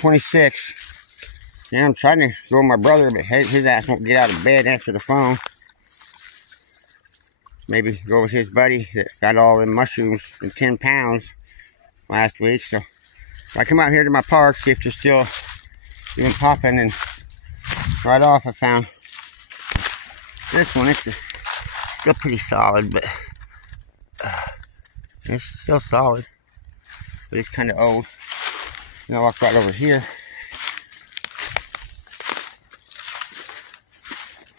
26. Yeah, I'm trying to go with my brother, but his ass won't get out of bed after the phone. Maybe go with his buddy that got all them mushrooms in 10 pounds last week. So I come out here to my park, see if they're still even popping, and right off I found this one. It's still pretty solid, but it's still solid, but it's kind of old. And I walk right over here.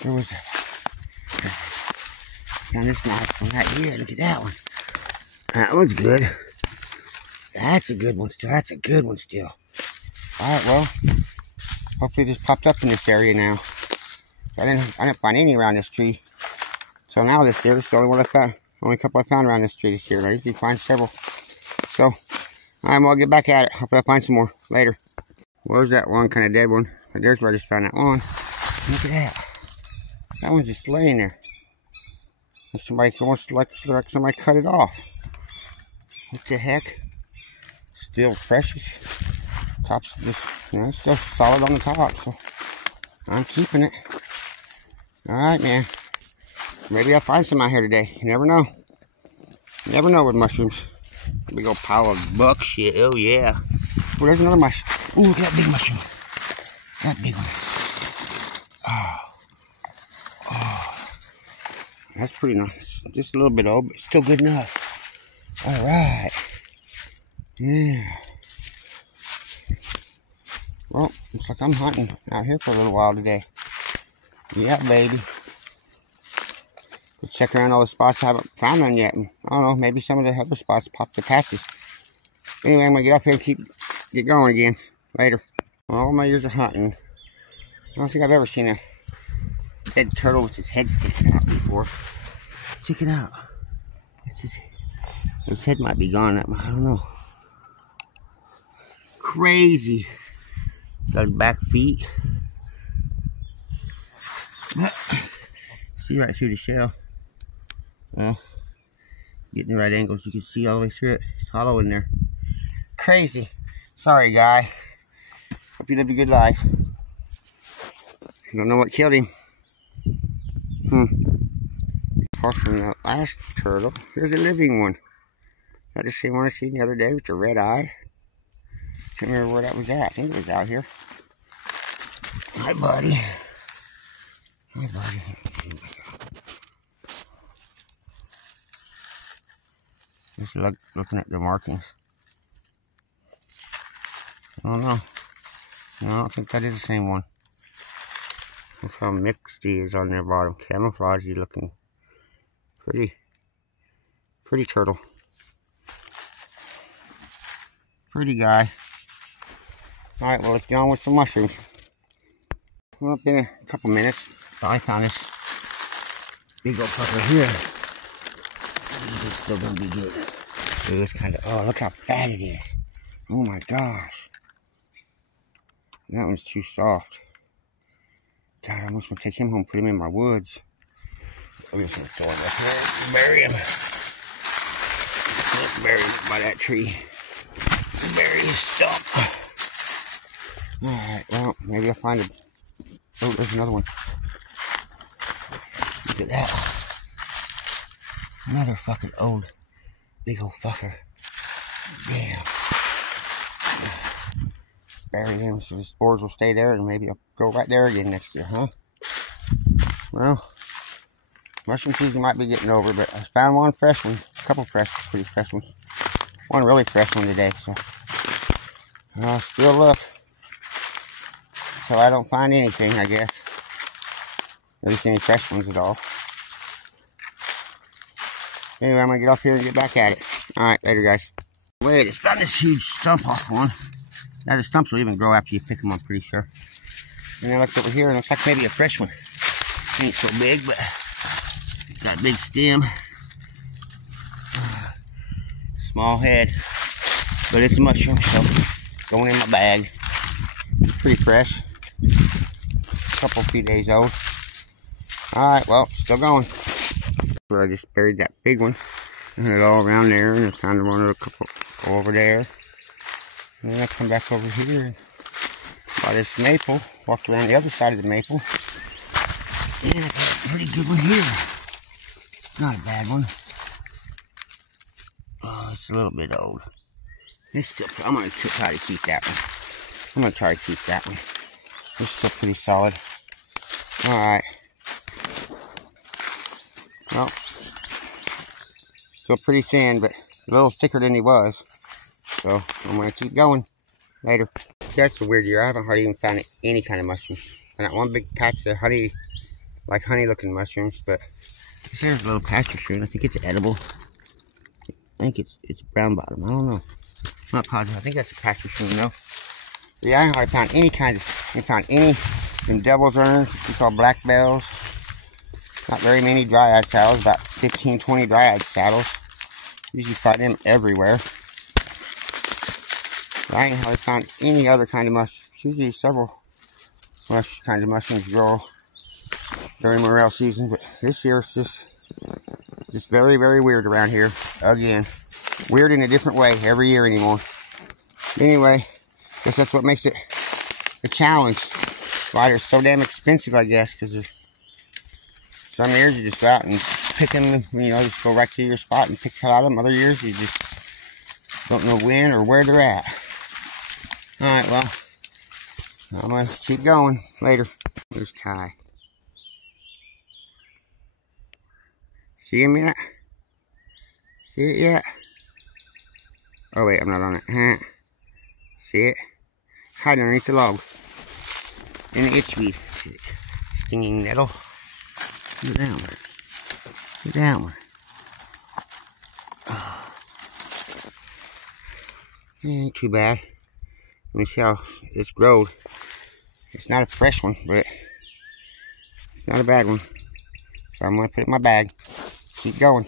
There was found this nice one right here. Look at that one. That one's good. That's a good one still. That's a good one still. Alright, well, hopefully this popped up in this area now. I didn't find any around this tree. So now this year, this is the only one I found. Only couple I found around this tree this year. I usually find several. So, I'll get back at it. Hopefully I find some more later. Where's that one kind of dead one? There's where I just found that one. Look at that. That one's just laying there. Like somebody almost like somebody cut it off. What the heck? Still fresh. Top's just, it's still solid on the top. So I'm keeping it. Alright, man. Maybe I'll find some out here today. You never know. You never know with mushrooms. Big old pile of buck shit. Oh yeah. Oh, there's another mushroom. Oh, look at that big mushroom. That big one. Oh, that's pretty nice. Just a little bit old, but still good enough. All right. Yeah. Well, looks like I'm hunting out here for a little while today. Yeah, baby. Go check around all the spots. I haven't found none yet. I don't know. Maybe some of the other spots popped the patches. Anyway, I'm gonna get off here and get going again later. Well, all my years of hunting, I don't think I've ever seen a dead turtle with his head sticking out before. Check it out. His head might be gone. I don't know. Crazy. He's got his back feet. See right through the shell. Well, getting the right angles, you can see all the way through it. It's hollow in there. Crazy. Sorry, guy. Hope you lived a good life. I don't know what killed him. Apart from the last turtle, here's a living one. That the same one I seen the other day with the red eye. Can't remember where that was at. I think it was out here. Hi, buddy. Hi, buddy. Just looking at the markings. I don't know. No, I don't think that is the same one. Look how mixed he is on their bottom. Camouflagey looking. Pretty turtle. Pretty guy. Alright, well, let's get on with some mushrooms. Well, up in a couple minutes, I found this big old fucker here. It's still gonna be good. Ooh, it's kind of, oh, look how fat it is. Oh my gosh. That one's too soft. God, I almost want to take him home and put him in my woods. I'm just going to throw him up here and bury him. Let's bury him by that tree. Bury his stump. Alright, well, maybe I'll find a... Oh, there's another one. Look at that. Another fucking old, big old fucker. Damn. Bury him so the spores will stay there, and maybe I'll go right there again next year, huh? Well, mushroom season might be getting over, but I found one fresh one. A couple pretty fresh ones. One really fresh one today, so I'll still look until I don't find anything, I guess. At least any fresh ones at all. Anyway, I'm gonna get off here and get back at it. Alright, later, guys. Wait, it's found this huge stump off one. Now the stumps will even grow after you pick them, I'm pretty sure. And then I looked over here and it looks like maybe a fresh one. Ain't so big, but it's got a big stem. Small head. But it's a mushroom, so going in my bag. Pretty fresh. A couple few days old. Alright, well, still going. I just buried that big one. I had it all around there, and I found one or a couple over there. And then I come back over here and by this maple. Walked around the other side of the maple. And I got a pretty good one here. Not a bad one. Oh, it's a little bit old. It's still, I'm going to try to keep that one. I'm going to try to keep that one. It's still pretty solid. Alright. Well, still pretty thin, but a little thicker than he was. So, I'm going to keep going. Later. That's a weird year. I haven't hardly even found any kind of mushroom. I got one big patch of honey, like honey looking mushrooms, but this here's a little pasture shroom. I think it's edible. I think it's brown bottom. I don't know. I'm not positive. I think that's a pasture shroom though. But yeah, I haven't hardly found any kind of, I found any in devil's urns, we call black bells. Not very many dryad saddles, about 15, 20 dryad saddles. Usually find them everywhere. But I ain't hardly found any other kind of mushrooms. Usually several kinds of mushrooms grow during Morel season, but this year it's just very, very weird around here. Again, weird in a different way every year anymore. Anyway, guess that's what makes it a challenge. Why they're so damn expensive, I guess, because some years you just go out and pick them, you know, just go right to your spot and pick the hell out of them. Other years you just don't know when or where they're at. Alright, well, I'm going to keep going. Later. There's Kai. See him yet? See it yet? Oh wait, I'm not on it. See it? Hiding underneath the log. In the itchweed. Stinging nettle. Look at that one. Look at that one. Oh. Ain't too bad. Let me see how it's growed. It's not a fresh one, but it's not a bad one. So I'm going to put it in my bag. Keep going.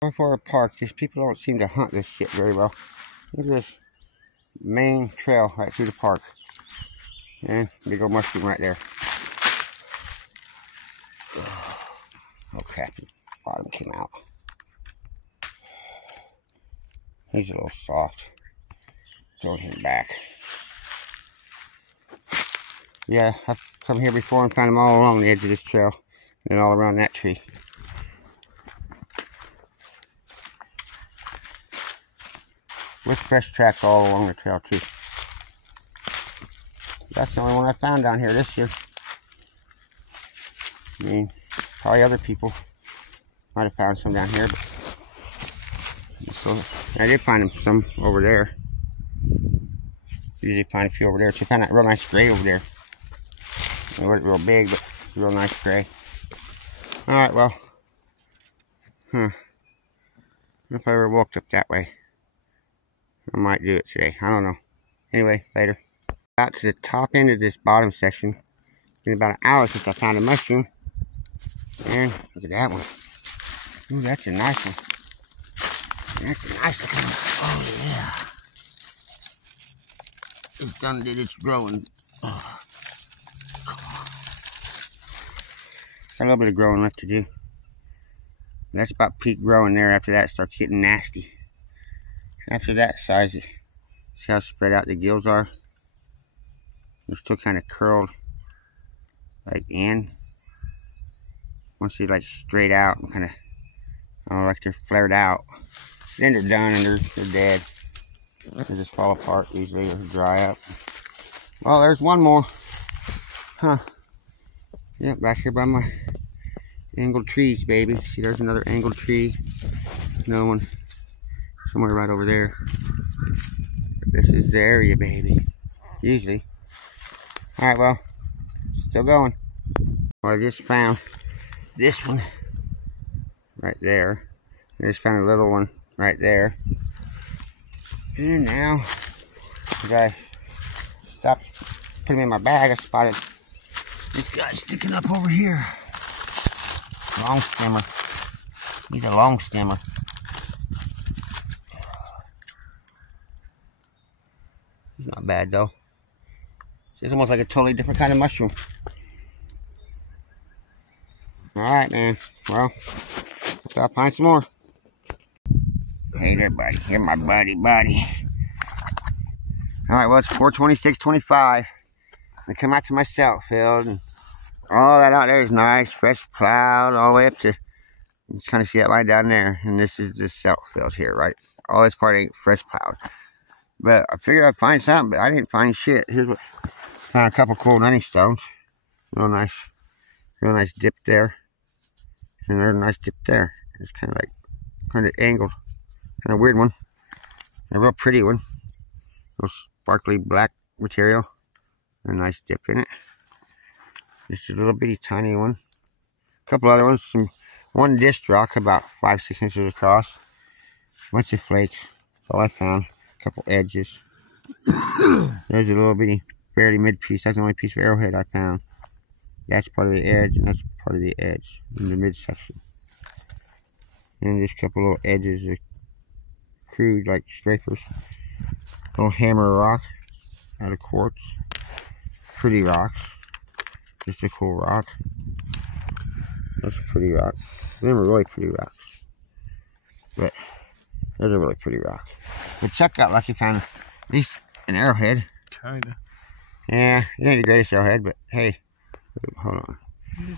Going for a park. These people don't seem to hunt this shit very well. Look at this main trail right through the park. And big old mushroom right there. Oh crap, the bottom came out. He's a little soft. Throw him back. Yeah, I've come here before and found them all along the edge of this trail. And all around that tree. With fresh tracks all along the trail too. That's the only one I found down here this year. I mean, probably other people might have found some down here, but so I did find some over there. Usually find a few over there. So I found that real nice gray over there. It wasn't real big, but real nice gray. Alright, well. If I ever walked up that way, I might do it today. I don't know. Anyway, later. Out to the top end of this bottom section. It's been about an hour since I found a mushroom. And look at that one. Ooh, that's a nice one. That's a nice looking one. Oh, yeah. It's done did its growing. Oh, come on. Got a little bit of growing left to do. That's about peak growing there. After that, it starts getting nasty. After that size, see how spread out the gills are? They're still kind of curled, like in. Once they're like straight out and kind of, I don't know, like they're flared out, then they're done and they're dead. They just fall apart usually or dry up. Well, there's one more. Yep, back here by my angled trees, baby. See, there's another angled tree. Another one somewhere right over there. This is the area, baby. Usually. Alright, well, still going. Well, I just found this one right there. I just found a little one right there. And now, as I stopped putting them in my bag, I spotted this guy sticking up over here. Long stemmer. He's a long stemmer. He's not bad though. It's almost like a totally different kind of mushroom. Alright, man. Well, I'll find some more. Hey there, buddy. You're my buddy. Alright, well, it's 4:26:25. I come out to my salt field, and all that out there is nice, fresh plowed, all the way up to, you kind of see that line down there, and this is the salt field here, right? All this part ain't fresh plowed. But I figured I'd find something, but I didn't find shit. Here's what, found a couple cool running stones. Real nice dip there. And there's a nice dip there. It's kind of angled, kind of weird one. A real pretty one. Real sparkly black material. A nice dip in it. Just a little bitty tiny one. A couple other ones. One disc rock about 5-6 inches across. A bunch of flakes. That's all I found. A couple edges. There's a little bitty, barely mid piece. That's the only piece of arrowhead I found. That's part of the edge, and that's part of the edge in the midsection. And just a couple little edges of crude, like scrapers. Little hammer rock out of quartz. Pretty rocks. Just a cool rock. That's a pretty rock. Them are really pretty rocks. But those are really pretty rocks. But Chuck got lucky, found at least an arrowhead. Kinda. Yeah, it ain't the greatest arrowhead, but hey. Hold on.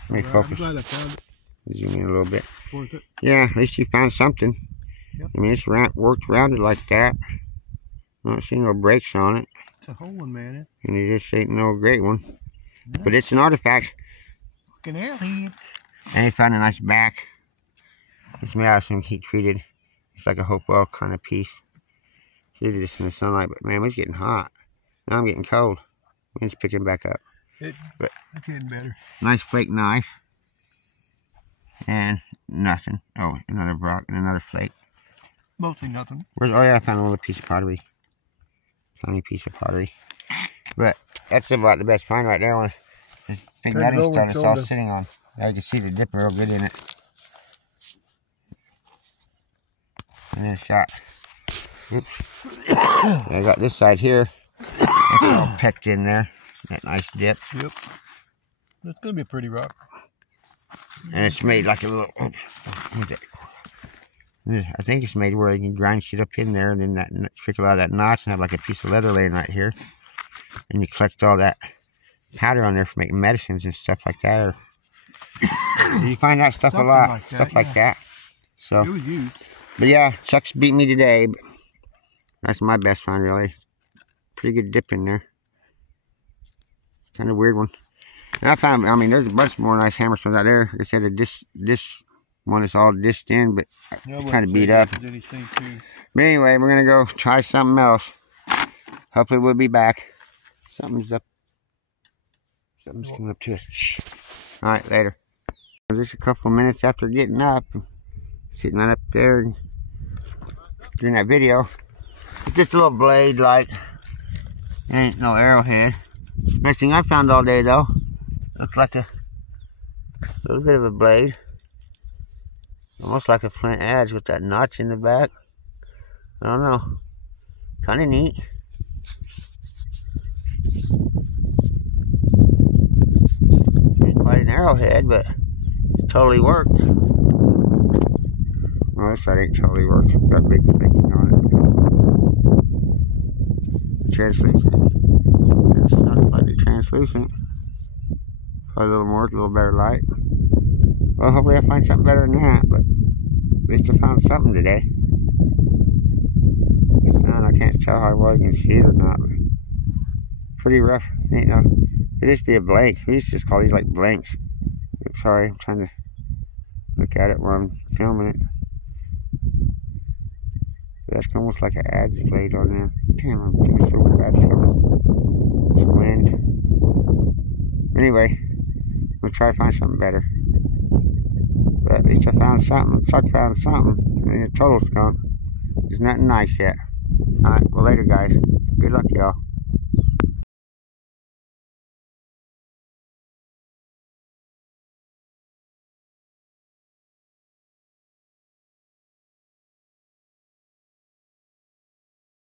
Let me focus. I'm glad I found it. Zoom in a little bit. Worth it. Yeah, at least you found something. Yep. I mean, it's worked rounded like that. I don't see no breaks on it. It's a whole one, man. And it just ain't no great one. No. But it's an artifact. Fucking arrowhead. And he found a nice back. It's made out of some heat treated. It's like a Hopewell kind of piece. Did this in the sunlight, but man, it's getting hot. Now I'm getting cold. Wind's picking back up. It's getting better. Nice flake knife. And nothing. Oh, another rock and another flake. Mostly nothing. Oh yeah, I found a little piece of pottery. Tiny piece of pottery. But that's about the best find right there on this big netting stone it's all sitting on. Now you can see the dip real good in it. And then it's got, oops. I got this side here. It's all pecked in there. That nice dip. Yep. That's gonna be a pretty rock. And it's made like a little, oops. I think it's made where you can grind shit up in there and then that trickle out of that notch and have like a piece of leather laying right here. And you collect all that powder on there for making medicines and stuff like that. Or, you find that stuff a lot. Like that, stuff like that. So, it was used. But yeah, Chuck's beat me today. But that's my best find, really. Pretty good dip in there. Kind of weird one. And I found, I mean, there's a bunch more nice hammerstones out there. Like I said, this one is all dished in, but kind of beat up. But anyway, we're going to go try something else. Hopefully we'll be back. Something's coming up to us. Shh. All right, later. Just a couple minutes after getting up, sitting right up there and doing that video. It's just a little blade light. Ain't no arrowhead. Nice thing I found all day though. Looks like a little bit of a blade. Almost like a flint edge with that notch in the back. I don't know. Kind of neat. Ain't quite an arrowhead, but it totally worked. Well, this side ain't totally worked. It's got big flaking on it. Translucent. It's not slightly translucent. Probably a little more, a little better light. Well, hopefully I find something better than that, but at least I found something today. I can't tell how well you can see it or not. But pretty rough. Ain't no. It used to be a blank. We used to just call these like blanks. Sorry, I'm trying to look at it while I'm filming it. That's almost like an adze blade on there. Damn, I'm doing so bad filming. It's wind. Anyway, we'll try to find something better. But at least I found something. Chuck found something. I mean, a total skunk. There's nothing nice yet. Alright, well later guys. Good luck y'all.